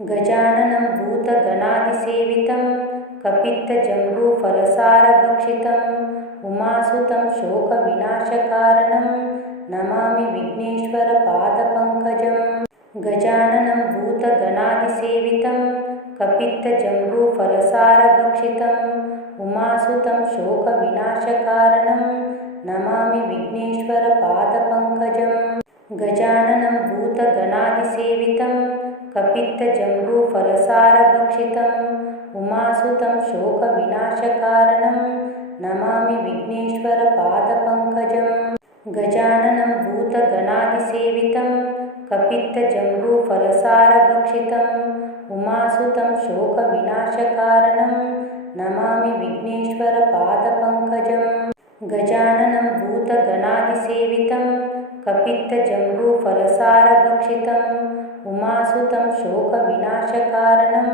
गजाननं भूतगणादिसेवितं कपित्थजम्बूफलसारभक्षितम् उमासुतं शोकविनाशकारणं Namami विघ्नेश्वरपादपङ्कजम्। गजाननं भूतगणादिसेवितं कपित्थजम्बूफलसारभक्षितम् उमासुतं शोकविनाशकारणं Namami विघ्नेश्वरपादपङ्कजम्। गजाननं भूतगणादिसेवितं कपित्थजम्बूफलसारभक्षितम् उमासुतं शोकविनाशकारणं Namami विघ्नेश्वरपादपङ्कजम्। गजाननं भूतगणादिसेवितं कपित्थजम्बूफलसारभक्षितम् उमासुतं शोकविनाशकारणं Namami विघ्नेश्वरपादपङ्कजम्। गजाननं भूतगणादिसेवितं कपित्थजम्बूफलसारभक्षितम् उमासुतं शोकविनाशकारणं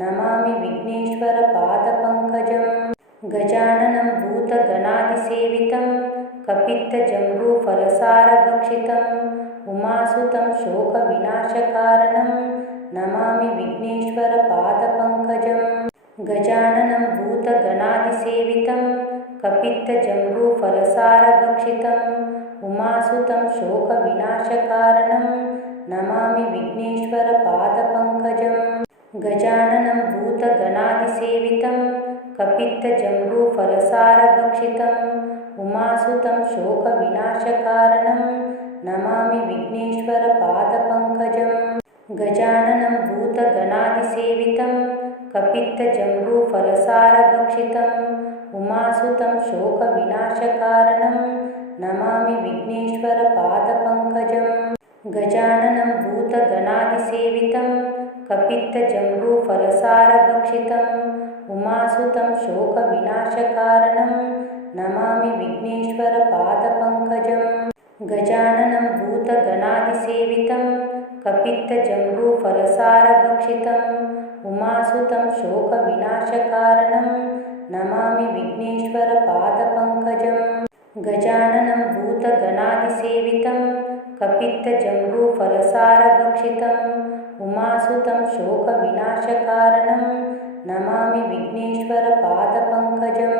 Namami विघ्नेश्वरपादपङ्कजम्। गजाननं भूतगणादिसेवितं कपित्थजम्बूफलसारभक्षितम् उमासुतं शोकविनाशकारणं Namami विघ्नेश्वरपादपङ्कजम्। गजाननं भूतगणादिसेवितं कपित्थजम्बूफलसारभक्षितम् उमासुतं शोकविनाशकारणं Namami विघ्नेश्वरपादपङ्कजम्। गजाननं भूतगणादिसेवितं कपित्थजम्बूफलसारभक्षितम् उमासुतं शोकविनाशकारणं Namami विघ्नेश्वरपादपङ्कजम्। गजाननं भूतगणादिसेवितं कपित्थजम्बूफलसारभक्षितम् उमासुतं शोकविनाशकारणं Namami विघ्नेश्वरपादपङ्कजम्। गजाननं भूतगणादिसेवितं कपित्थजम्बूफलसारभक्षितम् उमासुतं शोकविनाशकारणं Namami विघ्नेश्वरपादपङ्कजम्। गजाननं भूतगणादिसेवितं कपित्थजम्बूफलसारभक्षितम् उमासुतं शोकविनाशकारणं Namami विघ्नेश्वरपादपङ्कजम्। गजाननं भूतगणादिसेवितं कपित्थजम्बूफलसारभक्षितम् उमासुतं शोकविनाशकारणं Namami विघ्नेश्वरपादपङ्कजम्।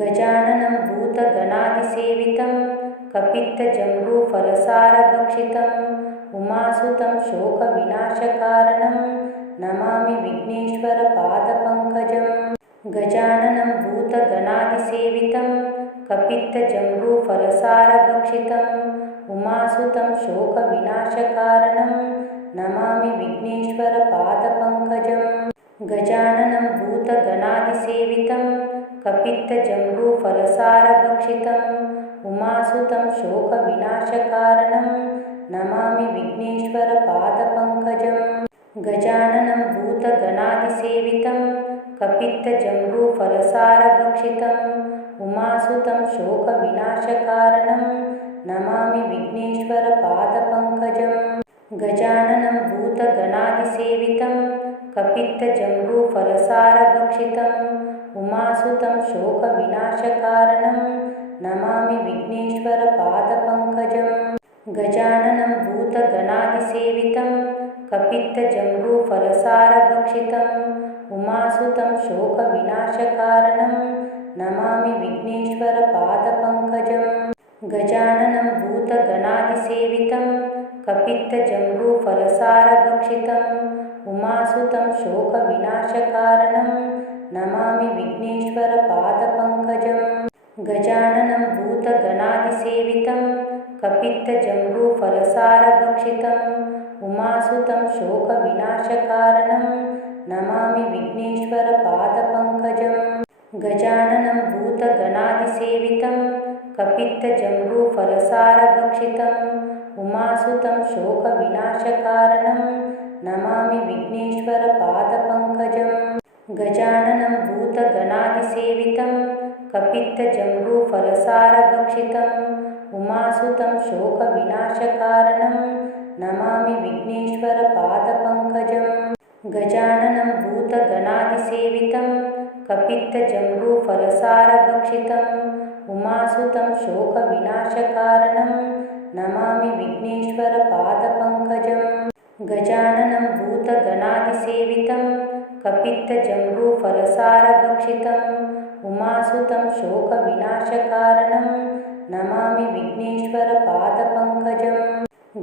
गजाननं भूतगणादिसेवितं कपित्थजम्बूफलसारभक्षितम् उमासुतं शोकविनाशकारणं Namami विघ्नेश्वरपादपङ्कजम्। गजाननं भूतगणादिसेवितं कपित्थजम्बूफलसारभक्षितम् उमासुतं शोकविनाशकारणं Namami विघ्नेश्वरपादपङ्कजम्। गजाननं भूतगणादिसेवितं कपित्थजम्बूफलसारभक्षितम् उमासुतं शोकविनाशकारणं Namami विघ्नेश्वरपादपङ्कजम्। गजाननं भूतगणादिसेवितं कपित्थजम्बूफलसारभक्षितम् उमासुतं शोकविनाशकारणं Namami विघ्नेश्वरपादपङ्कजम्। गजाननं भूतगणादिसेवितं कपित्थजम्बूफलसारभक्षितम् उमासुतं शोकविनाशकारणं Namami विघ्नेश्वरपादपङ्कजम्। गजाननं भूतगणादिसेवितं कपित्थजम्बूफलसारभक्षितम् उमासुतं शोकविनाशकारणं Namami विघ्नेश्वरपादपङ्कजम्। गजाननं भूतगणादिसेवितं कपित्थजम्बूफलसारभक्षितम् उमासुतं शोकविनाशकारणं Namami विघ्नेश्वरपादपङ्कजम्। गजाननं भूतगणादिसेवितं कपित्थजम्बूफलसारभक्षितम् उमासुतं शोकविनाशकारणं Namami विघ्नेश्वरपादपङ्कजम्। गजाननं भूतगणादिसेवितं कपित्थजम्बूफलसारभक्षितम् उमासुतं शोकविनाशकारणं Namami विघ्नेश्वरपादपङ्कजम्। गजाननं भूतगणादिसेवितं कपित्थजम्बूफलसारभक्षितम् उमासुतं शोकविनाशकारणं Namami विघ्नेश्वरपादपङ्कजम्। गजाननं भूतगणादिसेवितं कपित्थजम्बूफलसारभक्षितम् उमासुतं शोकविनाशकारणं Namami विघ्नेश्वरपादपङ्कजम्। गजाननं भूतगणादिसेवितं गजाननभूतगणादिसेवितं कपित्थजम्बूफलसारभक्षितं उमासुतं शोकविनाशकारणं Namami विघ्नेश्वरपादपङ्कजं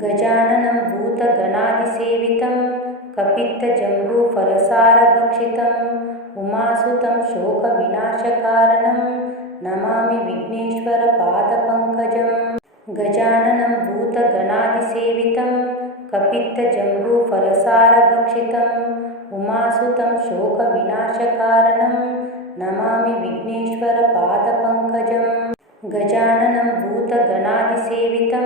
गजाननं भूतगणादिसेवितं कपित्थजम्बूफलसारभक्षितं उमासुतं शोकविनाशकारणं Namami विघ्नेश्वरपादपङ्कजं गजाननं भूतगणादिसेवितं कपित्थजम्बूफलसारभक्षितं उमासुतं शोकविनाशकारणं Namami विघ्नेश्वरपादपङ्कजं गजाननं भूतगणादिसेवितं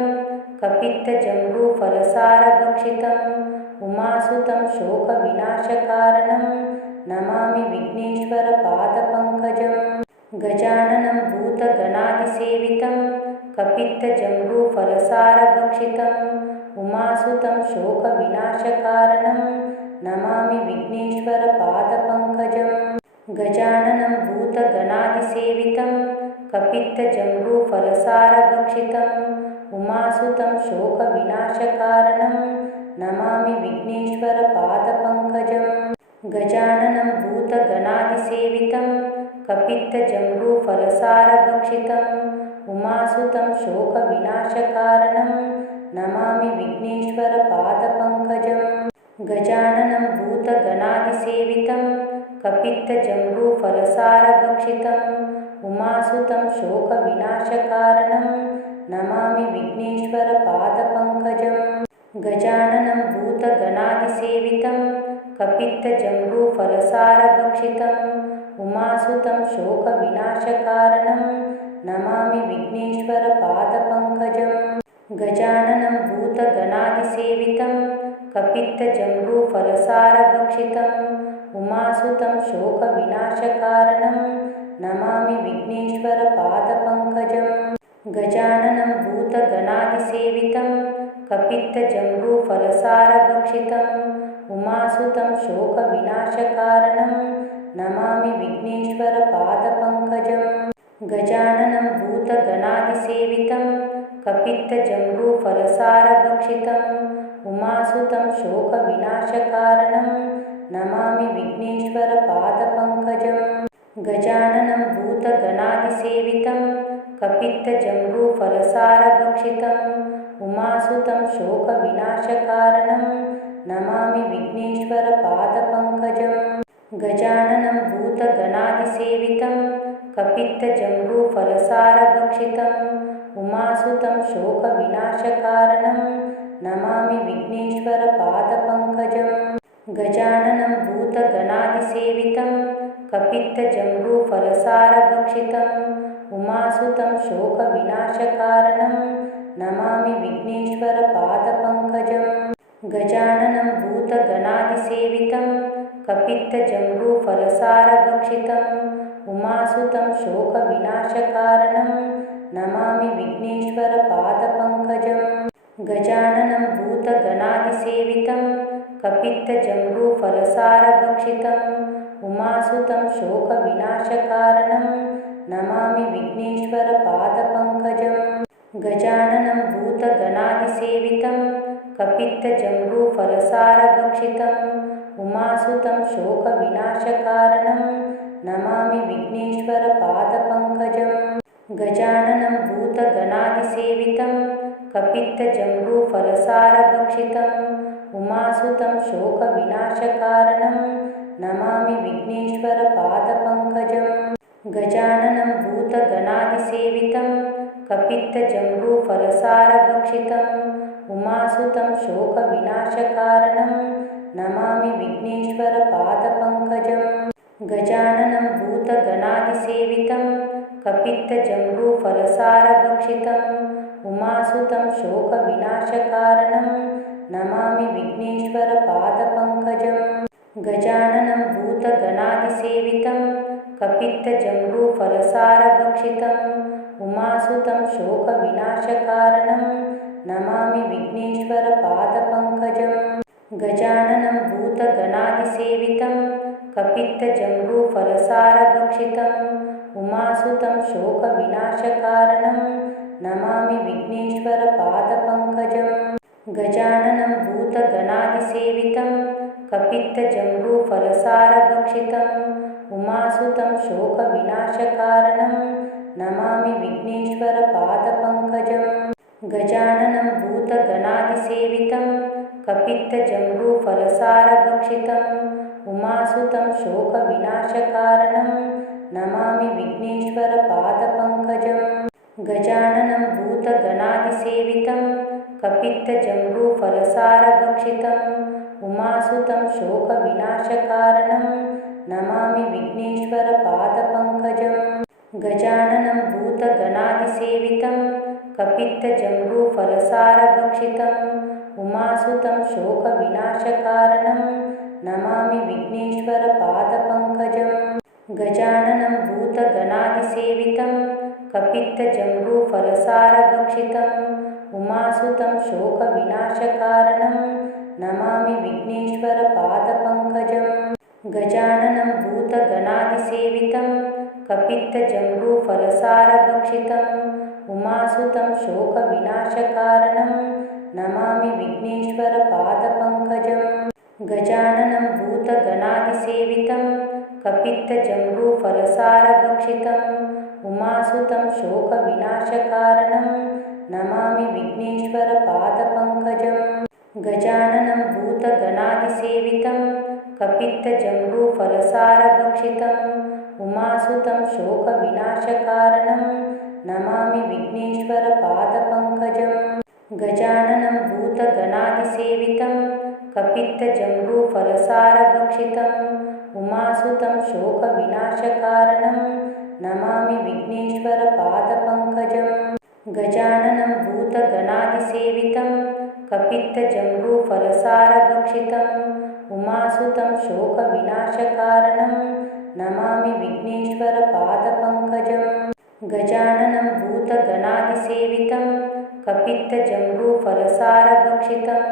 कपित्थजम्बूफलसारभक्षितं उमासुतं शोकविनाशकारणं Namami विघ्नेश्वरपादपङ्कजं गजाननं भूतगणादिसेवितं कपित्थजम्बूफलसारभक्षितं उमासुतं शोकविनाशकारणं Namami विघ्नेश्वरपादपङ्कजं गजाननं भूतगणादिसेवितं कपित्थजम्बूफलसारभक्षितं उमासुतं शोकविनाशकारणं Namami विघ्नेश्वरपादपङ्कजं गजाननं भूतगणादिसेवितं कपित्थजम्बूफलसारभक्षितं उमासुतं शोकविनाशकारणं Namami विघ्नेश्वरपादपङ्कजं गजाननं भूतगणादिसेवितं कपित्थजम्बूफलसारभक्षितं उमासुतं शोकविनाशकारणं Namami विघ्नेश्वरपादपङ्कजं गजाननं भूतगणादिसेवितं कपित्थजम्बूफलसारभक्षितं उमासुतं शोकविनाशकारणं Namami विघ्नेश्वरपादपङ्कजं गजाननं भूतगणादिसेवितं कपित्थजम्बूफलसारभक्षितं उमासुतं शोकविनाशकारणं Namami विघ्नेश्वरपादपङ्कजं गजाननं भूतगणादिसेवितं कपित्थजम्बूफलसारभक्षितं उमासुतं शोकविनाशकारणं Namami विघ्नेश्वरपादपङ्कजं गजाननं भूतगणादिसेवितं कपित्थजम्बूफलसारभक्षितं उमासुतं शोकविनाशकारणं Namami विघ्नेश्वरपादपङ्कजं गजाननं भूतगणादिसेवितं कपित्थजम्बूफलसारभक्षितं उमासुतं शोकविनाशकारणं Namami विघ्नेश्वरपादपङ्कजं गजाननं भूतगणादिसेवितं कपित्थजम्बूफलसारभक्षितं उमासुतं शोकविनाशकारणं Namami विघ्नेश्वरपादपङ्कजं गजाननं भूतगणादिसेवितं कपित्थजम्बूफलसारभक्षितं उमासुतं शोकविनाशकारणं Namami विघ्नेश्वरपादपङ्कजं गजाननं भूतगणादिसेवितं कपित्थजम्बूफलसारभक्षितं उमासुतं शोकविनाशकारणं Namami विघ्नेश्वरपादपङ्कजं गजाननं भूतगणादिसेवितं कपित्थजम्बूफलसारभक्षितं उमासुतं शोकविनाशकारणं Namami विघ्नेश्वरपादपङ्कजं गजाननं भूतगणादिसेवितं कपित्थजम्बूफलसारभक्षितं उमासुतं शोकविनाशकारणं Namami विघ्नेश्वरपादपङ्कजं गजाननं भूतगणादिसेवितं कपित्थजम्बूफलसारभक्षितं उमासुतं शोकविनाशकारणं Namami विघ्नेश्वरपादपङ्कजं गजाननं भूतगणादिसेवितं कपित्थजम्बूफलसारभक्षितं उमासुतं शोकविनाशकारणं Namami विघ्नेश्वरपादपङ्कजं गजाननं भूतगणादिसेवितं कपित्थजम्बूफलसारभक्षितं उमासुतं शोकविनाशकारणं Namami विघ्नेश्वरपादपङ्कजं गजाननं भूतगणादिसेवितं कपित्थजम्बूफलसारभक्षितं उमासुतं शोकविनाशकारणं Namami विघ्नेश्वरपादपङ्कजं गजाननं भूतगणादिसेवितं कपित्थजम्बूफलसारभक्षितं उमासुतं शोकविनाशकारणं Namami विघ्नेश्वरपादपङ्कजं गजाननं भूतगणादिसेवितं कपित्थजम्बूफलसारभक्षितम् उमासुतं शोकविनाशकारणं Namami विघ्नेश्वरपादपङ्कजं गजाननं भूतगणादिसेवितं कपित्थजम्बूफलसारभक्षितम् उमासुतं शोकविनाशकारणं Namami विघ्नेश्वरपादपङ्कजं गजाननं भूतगणादिसेवितं कपित्थजम्बूफलसारभक्षितम् उमासुतं शोकविनाशकारणं Namami विघ्नेश्वरपादपङ्कजं गजाननं भूतगणादिसेवितं कपित्थजम्बूफलसारभक्षितम् उमासुतं शोकविनाशकारणं Namami विघ्नेश्वरपादपङ्कजं गजाननं भूतगणादिसेवितं कपित्थजम्बूफलसारभक्षितम् उमासुतं शोकविनाशकारणं Namami विघ्नेश्वरपादपङ्कजं गजाननं भूतगणादिसेवितं कपित्थजम्बूफलसारभक्षितम् उमासुतं शोकविनाशकारणं Namami विघ्नेश्वरपादपङ्कजं गजाननं भूतगणादिसेवितं कपित्थजम्बूफलसारभक्षितम् उमासुतं शोकविनाशकारणं Namami विघ्नेश्वरपादपङ्कजं गजाननं भूतगणादिसेवितं कपित्थजम्बूफलसारभक्षितम् उमासुतं शोकविनाशकारणं Namami विघ्नेश्वरपादपङ्कजं गजाननं भूतगणादिसेवितं कपित्थजम्बूफलसारभक्षितम् उमासुतं शोकविनाशकारणं Namami विघ्नेश्वरपादपङ्कजं गजाननं भूतगणादिसेवितं कपित्थजम्बूफलसारभक्षितम् उमासुतं शोकविनाशकारणं Namami विघ्नेश्वरपादपङ्कजं गजाननं भूतगणादिसेवितं कपित्थजम्बूफलसारभक्षितम्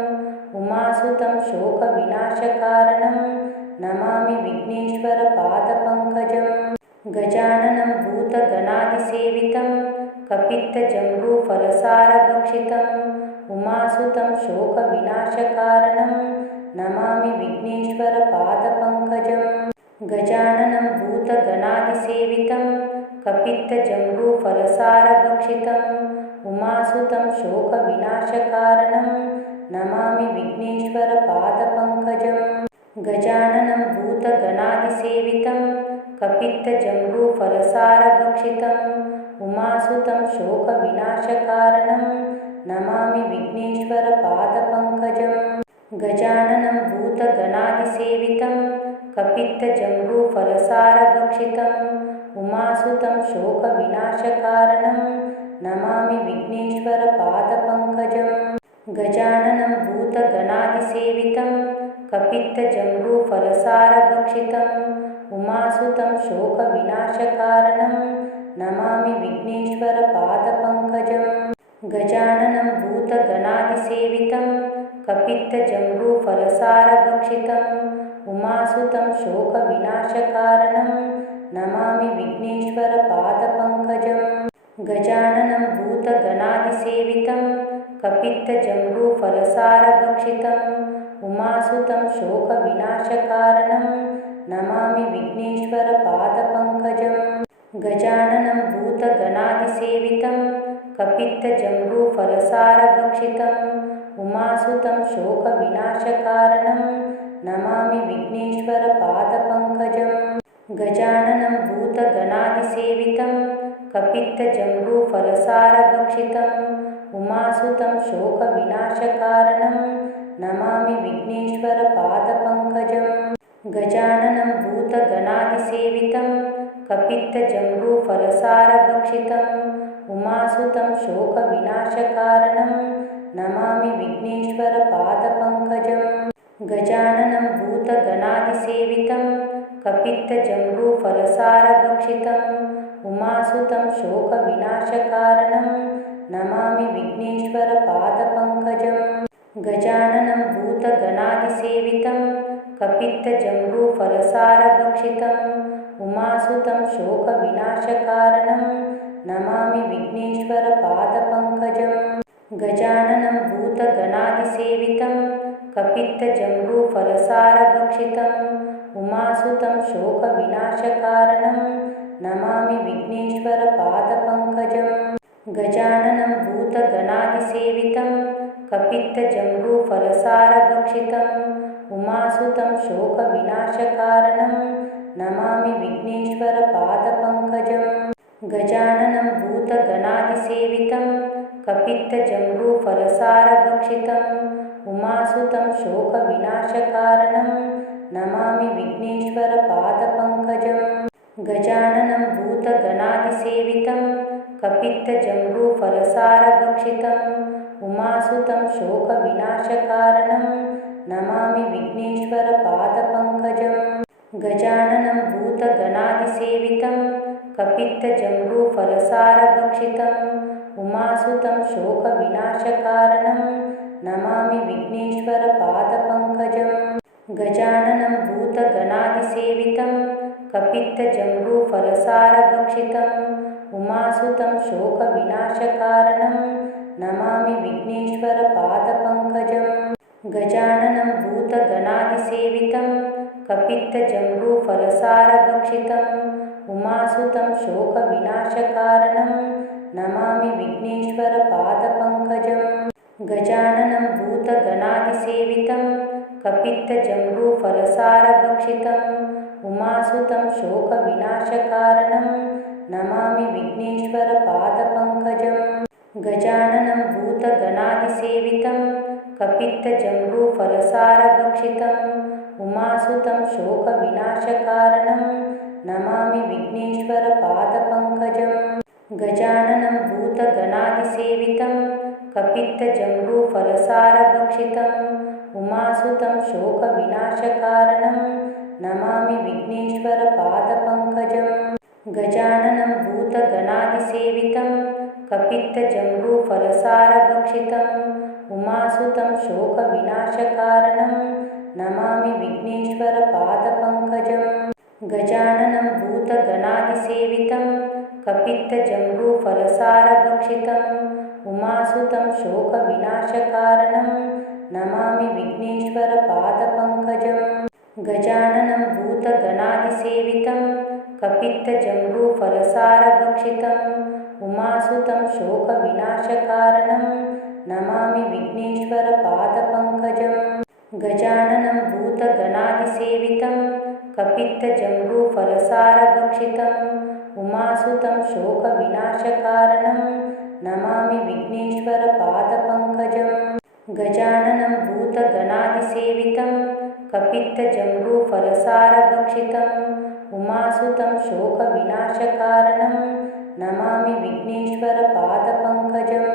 उमासुतं शोकविनाशकारणं Namami विघ्नेश्वरपादपङ्कजं गजाननं भूतगणादिसेवितं कपित्थजम्बूफलसारभक्षितम् उमासुतं शोकविनाशकारणं Namami विघ्नेश्वरपादपङ्कजं गजाननं भूतगणादिसेवितं कपित्थजम्बूफलसारभक्षितम् उमासुतं शोकविनाशकारणं Namami विघ्नेश्वरपादपङ्कजं गजाननं भूतगणादिसेवितं कपित्थजम्बूफलसारभक्षितम् उमासुतं शोकविनाशकारणं Namami विघ्नेश्वरपादपङ्कजं गजाननं भूतगणादिसेवितं कपित्थजम्बूफलसारभक्षितम् उमासुतं शोकविनाशकारणं Namami विघ्नेश्वरपादपङ्कजं गजाननं भूतगणादिसेवितं कपित्थजम्बूफलसारभक्षितम् उमासुतं शोकविनाशकारणं Namami विघ्नेश्वरपादपङ्कजं गजाननं भूतगणादिसेवितं कपित्थजम्बूफलसारभक्षितम् उमासुतं शोकविनाशकारणं Namami विघ्नेश्वरपादपङ्कजं गजाननं भूतगणादिसेवितं कपित्थजम्बूफलसारभक्षितम् उमासुतं शोकविनाशकारणं Namami विघ्नेश्वरपादपङ्कजं गजाननं भूतगणादिसेवितं कपित्थजम्बूफलसारभक्षितम् उमासुतं शोकविनाशकारणं Namami विघ्नेश्वरपादपङ्कजं गजाननं भूतगणादिसेवितं कपित्थजम्बूफलसारभक्षितम् उमासुतं शोकविनाशकारणं Namami विघ्नेश्वरपादपङ्कजं गजाननं भूतगणादिसेवितं कपित्थजम्बूफलसारभक्षितम् उमासुतं शोकविनाशकारणं Namami विघ्नेश्वरपादपङ्कजं गजाननं भूतगणादिसेवितं कपित्थजम्बूफलसारभक्षितम् उमासुतं शोकविनाशकारणं Namami विघ्नेश्वरपादपङ्कजं गजाननं भूतगणादिसेवितं कपित्थजम्बूफलसारभक्षितम् उमासुतं शोकविनाशकारणं Namami विघ्नेश्वरपादपङ्कजं गजाननं भूतगणादिसेवितं कपित्थजम्बूफलसारभक्षितम् उमासुतं शोकविनाशकारणं Namami विघ्नेश्वरपादपङ्कजम् गजाननं भूतगणादिसेवितं कपित्थजम्बूफलसारभक्षितम् उमासुतं शोकविनाशकारणं Namami विघ्नेश्वरपादपङ्कजम् गजाननं भूतगणादिसेवितं कपित्थजम्बूफलसारभक्षितम् उमासुतं शोकविनाशकारणं Namami विघ्नेश्वरपादपङ्कजम् गजाननं भूतगणादिसेवितं कपित्थजम्बूफलसारभक्षितम् उमासुतं शोकविनाशकारणं Namami विघ्नेश्वरपादपङ्कजम् गजाननं भूतगणादिसेवितं कपित्थजम्बूफलसारभक्षितम् उमासुतं शोकविनाशकारणं Namami विघ्नेश्वरपादपङ्कजम् गजाननं भूतगणादिसेवितं कपित्थजम्बूफलसारभक्षितम् उमासुतं शोकविनाशकारणं Namami विघ्नेश्वरपादपङ्कजम् गजाननं भूतगणादिसेवितं कपित्थजम्बूफलसारभक्षितम् उमासुतं शोकविनाशकारणं Namami विघ्नेश्वरपादपङ्कजम् गजाननं भूतगणादिसेवितं कपित्थजम्बूफलसारभक्षितम् उमासुतं शोकविनाशकारणं Namami विघ्नेश्वरपादपङ्कजम् गजाननं भूतगणादिसेवितं कपित्थजम्बूफलसारभक्षितम् उमासुतं शोकविनाशकारणं Namami विघ्नेश्वरपादपङ्कजम् गजाननं भूतगणादिसेवितं कपित्थजम्बूफलसारभक्षितम् उमासुतं शोकविनाशकारणं Namami विघ्नेश्वरपादपङ्कजम् गजाननं भूतगणादिसेवितं कपित्थजम्बूफलसारभक्षितम् उमासुतं शोकविनाशकारणं Namami विघ्नेश्वरपादपङ्कजम् गजाननं भूतगणादिसेवितं कपित्थजम्बूफलसारभक्षितम् उमासुतं शोकविनाशकारणं Namami विघ्नेश्वरपादपङ्कजम् गजाननं भूतगणादिसेवितं कपित्थजम्बूफलसारभक्षितम् उमासुतं शोकविनाशकारणं Namami विघ्नेश्वरपादपङ्कजम् गजाननं भूतगणादिसेवितं कपित्थजम्बूफलसारभक्षितम् उमासुतं शोकविनाशकारणं Namami विघ्नेश्वरपादपङ्कजम् गजाननं भूतगणादिसेवितं कपित्थजम्बूफलसारभक्षितम् उमासुतं शोकविनाशकारणं Namami विघ्नेश्वरपादपङ्कजम्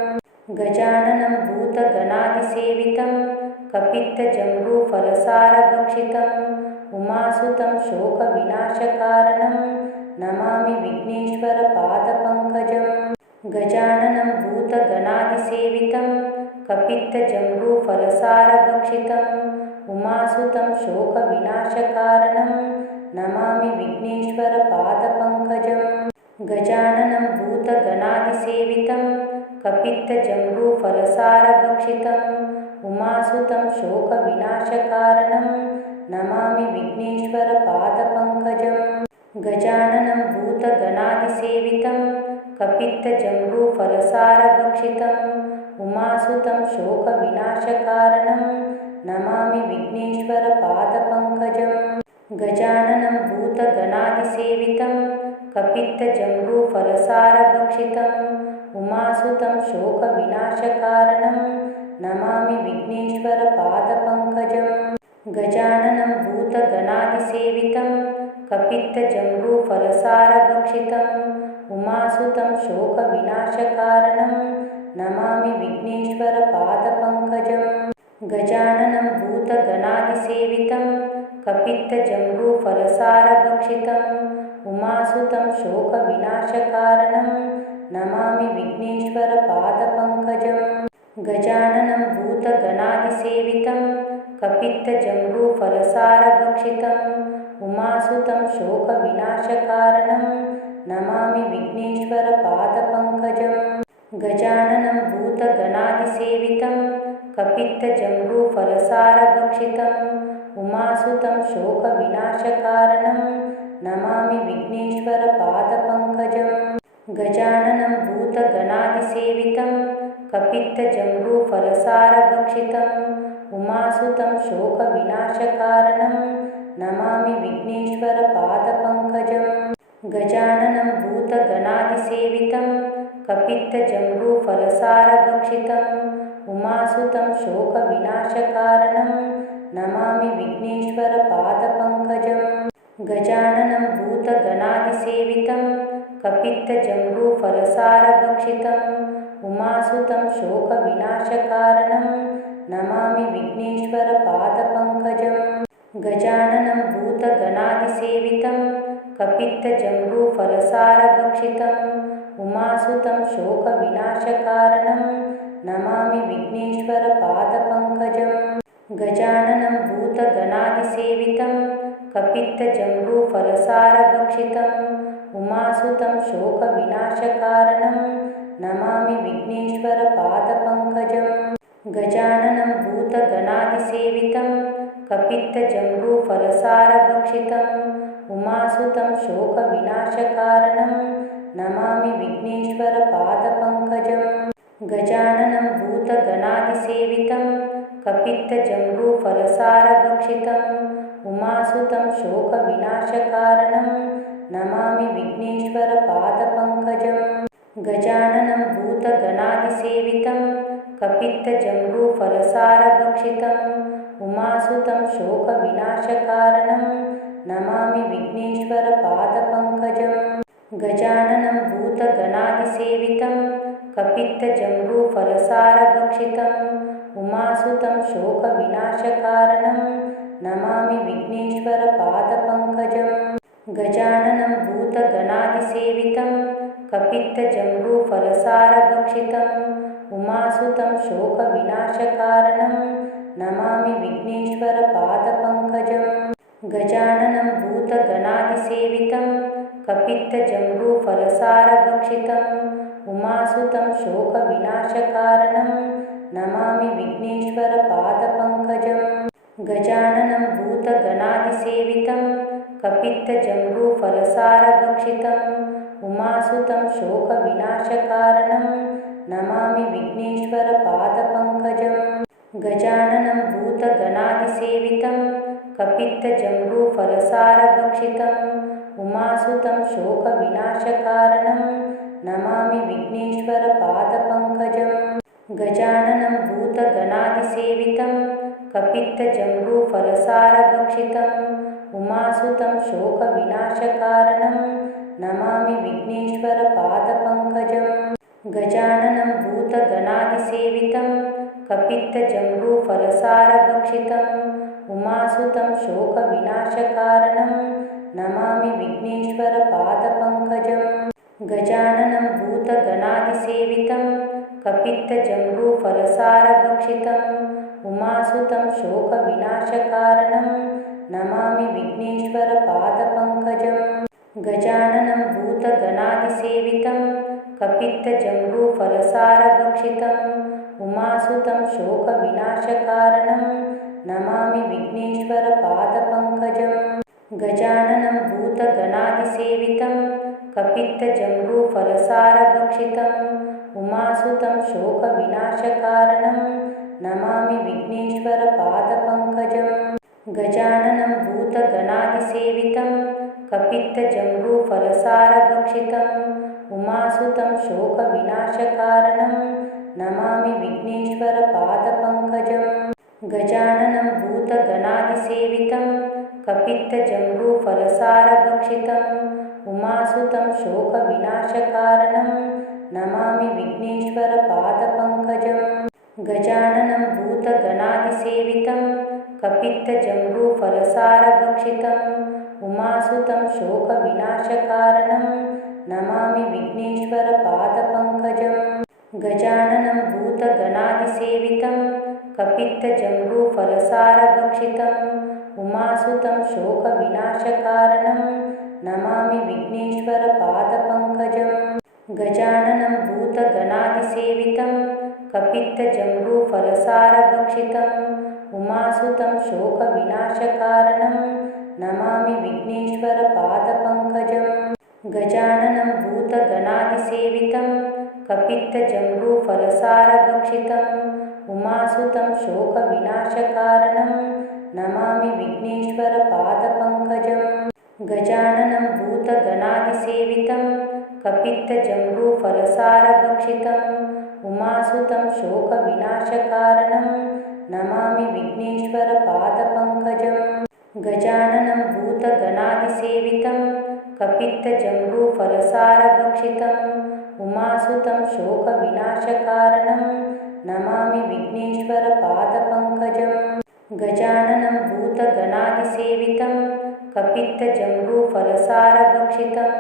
गजाननं भूतगणादिसेवितं कपित्थजम्बूफलसारभक्षितम् उमासुतं शोकविनाशकारणं Namami विघ्नेश्वरपादपङ्कजम् गजाननं भूतगणादिसेवितं कपित्थजम्बूफलसारभक्षितम् उमासुतं शोकविनाशकारणं Namami विघ्नेश्वरपादपङ्कजम् गजाननं भूतगणादिसेवितं कपित्थजम्बूफलसारभक्षितम् उमासुतं शोकविनाशकारणं Namami विघ्नेश्वरपादपङ्कजम् गजाननं भूतगणादिसेवितं कपित्थजम्बूफलसारभक्षितम् उमासुतं शोकविनाशकारणं Namami विघ्नेश्वरपादपङ्कजम् गजाननं भूतगणादिसेवितं कपित्थजम्बूफलसारभक्षितम् उमासुतं शोकविनाशकारणं Namami विघ्नेश्वरपादपङ्कजम् गजाननं भूतगणादिसेवितं कपित्थजम्बूफलसारभक्षितम् उमासुतं शोकविनाशकारणं Namami विघ्नेश्वरपादपङ्कजम् गजाननं भूतगणादिसेवितं कपित्थजम्बूफलसारभक्षितम् उमासुतं शोकविनाशकारणं Namami विघ्नेश्वरपादपङ्कजम् गजाननं भूतगणादिसेवितं कपित्थजम्बूफलसारभक्षितम् उमासुतं शोकविनाशकारणं Namami विघ्नेश्वरपादपङ्कजम् गजाननं भूतगणादिसेवितं कपित्थजम्बूफलसारभक्षितम् उमासुतं शोकविनाशकारणं Namami विघ्नेश्वरपादपङ्कजम् गजाननं भूतगणादिसेवितं कपित्थजम्बूफलसारभक्षितम् उमासुतं शोकविनाशकारणं Namami विघ्नेश्वरपादपङ्कजम् गजाननं भूतगणादिसेवितं कपित्थजम्बूफलसारभक्षितम् उमासुतं शोकविनाशकारणं Namami विघ्नेश्वरपादपङ्कजम् गजाननं भूतगणादिसेवितं कपित्थजम्बूफलसारभक्षितम् उमासुतं शोकविनाशकारणं Namami विघ्नेश्वरपादपङ्कजम् गजाननं भूतगणादिसेवितं कपित्थजम्बूफलसारभक्षितम् उमासुतं शोकविनाशकारणं Namami विघ्नेश्वरपादपङ्कजम् गजाननं भूतगणादिसेवितं कपित्थजम्बूफलसारभक्षितम् उमासुतं शोकविनाशकारणं Namami विघ्नेश्वरपादपङ्कजम् गजाननं भूतगणादिसेवितं कपित्थजम्बूफलसारभक्षितम् उमासुतं शोकविनाशकारणं Namami विघ्नेश्वरपादपङ्कजम् गजाननं भूतगणादिसेवितं कपित्थजम्बूफलसारभक्षितम् उमासुतं शोकविनाशकारणं Namami विघ्नेश्वरपादपङ्कजम् गजाननं भूतगणादिसेवितं कपित्थजम्बूफलसारभक्षितम् उमासुतं शोकविनाशकारणं Namami विघ्नेश्वरपादपङ्कजम् गजाननं भूतगणादिसेवितं कपित्थजम्बूफलसारभक्षितम् उमासुतं शोकविनाशकारणं Namami विघ्नेश्वरपादपङ्कजम् गजाननं भूतगणादिसेवितं कपित्थजम्बूफलसारभक्षितम् उमासुतं शोकविनाशकारणं Namami विघ्नेश्वरपादपङ्कजम् गजाननं भूतगणादिसेवितं कपित्थजम्बूफलसारभक्षितम् उमासुतं शोकविनाशकारणं Namami विघ्नेश्वरपादपङ्कजम् गजाननं भूतगणादिसेवितं कपित्थजम्बूफलसारभक्षितम् उमासुतं शोकविनाशकारणं Namami विघ्नेश्वरपादपङ्कजम् गजाननं भूतगणादिसेवितं कपित्थजम्बूफलसारभक्षितम् उमासुतं शोकविनाशकारणं Namami विघ्नेश्वरपादपङ्कजम् गजाननं भूतगणादिसेवितं कपित्थजम्बूफलसारभक्षितम् उमासुतं शोकविनाशकारणं Namami विघ्नेश्वरपादपङ्कजम् गजाननं भूतगणादिसेवितं कपित्थजम्बूफलसारभक्षितम् उमासुतं शोकविनाशकारणं Namami विघ्नेश्वरपादपङ्कजम् गजाननं भूतगणादिसेवितं कपित्थजम्बूफलसारभक्षितम् उमासुतं शोकविनाशकारणं Namami विघ्नेश्वरपादपङ्कजम् गजाननं भूतगणादिसेवितं कपित्थजम्बूफलसारभक्षितम् उमासुतं शोकविनाशकारणं Namami विघ्नेश्वरपादपङ्कजम् गजाननं भूतगणादिसेवितं कपित्थजम्बूफलसारभक्षितम् उमासुतं शोकविनाशकारणं Namami विघ्नेश्वरपादपङ्कजम् गजाननं भूतगणादिसेवितं कपित्थजम्बूफलसारभक्षितम् उमासुतं शोकविनाशकारणं Namami विघ्नेश्वरपादपङ्कजम् गजाननं भूतगणादिसेवितं कपित्थजम्बूफलसारभक्षितम् उमासुतं शोकविनाशकारणं Namami विघ्नेश्वरपादपङ्कजम् गजाननं भूतगणादिसेवितं कपित्थजम्बूफलसारभक्षितम् उमासुतं शोकविनाशकारणं Namami विघ्नेश्वरपादपङ्कजम् गजाननं भूतगणादिसेवितं कपित्थजम्बूफलसारभक्षितम् उमासुतं शोकविनाशकारणं Namami विघ्नेश्वरपादपङ्कजम् गजाननं भूतगणादिसेवितं कपित्तजम्बूफलसारभक्षितम् उमासुतं शोकविनाशकारणं Namami विघ्नेश्वरपादपङ्कजं गजाननं भूतगणादिसेवितं कपित्तजम्बूफलसारभक्षितम् उमासुतं शोकविनाशकारणं Namami विघ्नेश्वरपादपङ्कजं गजाननं भूतगणादिसेवितं कपित्तजम्बूफलसारभक्षितम् उमासुतं शोकविनाशकारणं Namami विघ्नेश्वरपादपङ्कजं गजाननं भूतगणादिसेवितं कपित्तजम्बूफलसारभक्षितम् उमासुतं शोकविनाशकारणं Namami विघ्नेश्वरपादपङ्कजं गजाननं भूतगणादिसेवितं कपित्तजम्बूफलसारभक्षितम्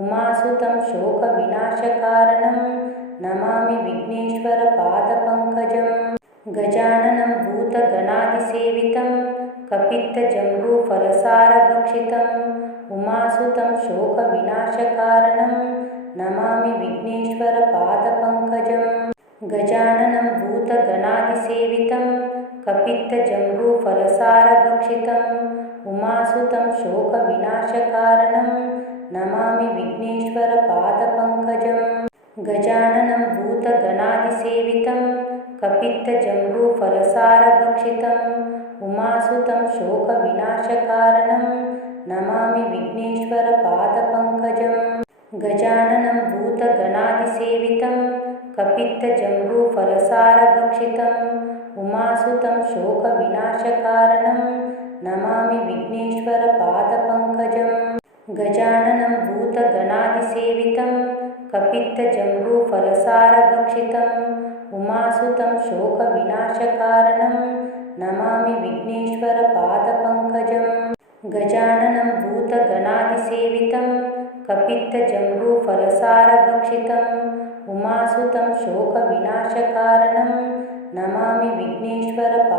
उमासुतं शोकविनाशकारणं Namami विघ्नेश्वरपादपङ्कजं गजाननं भूतगणादिसेवितं कपित्तजम्बूफलसारभक्षितम् उमासुतं शोकविनाशकारणं Namami विघ्नेश्वरपादपङ्कजं गजाननं भूतगणादिसेवितं कपित्तजम्बूफलसारभक्षितम् उमासुतं शोकविनाशकारणं Namami विघ्नेश्वरपादपङ्कजं गजाननं भूतगणादिसेवितं कपित्तजम्बूफलसारभक्षितम् उमासुतं शोकविनाशकारणं Namami विघ्नेश्वरपादपङ्कजं गजाननं भूतगणादिसेवितं कपित्तजम्बूफलसारभक्षितम् उमासुतं शोकविनाशकारणं Namami विघ्नेश्वरपादपङ्कजं गजाननं भूतगणादिसेवितं कपित्तजम्बूफलसारभक्षितम् उमासुतं शोकविनाशकारणं Namami विघ्नेश्वरपादपङ्कजं गजाननं भूतगणादिसेवितं कपित्तजम्बूफलसारभक्षितम् उमासुतं शोकविनाशकारणं Namami विघ्नेश्वरपादपङ्कजं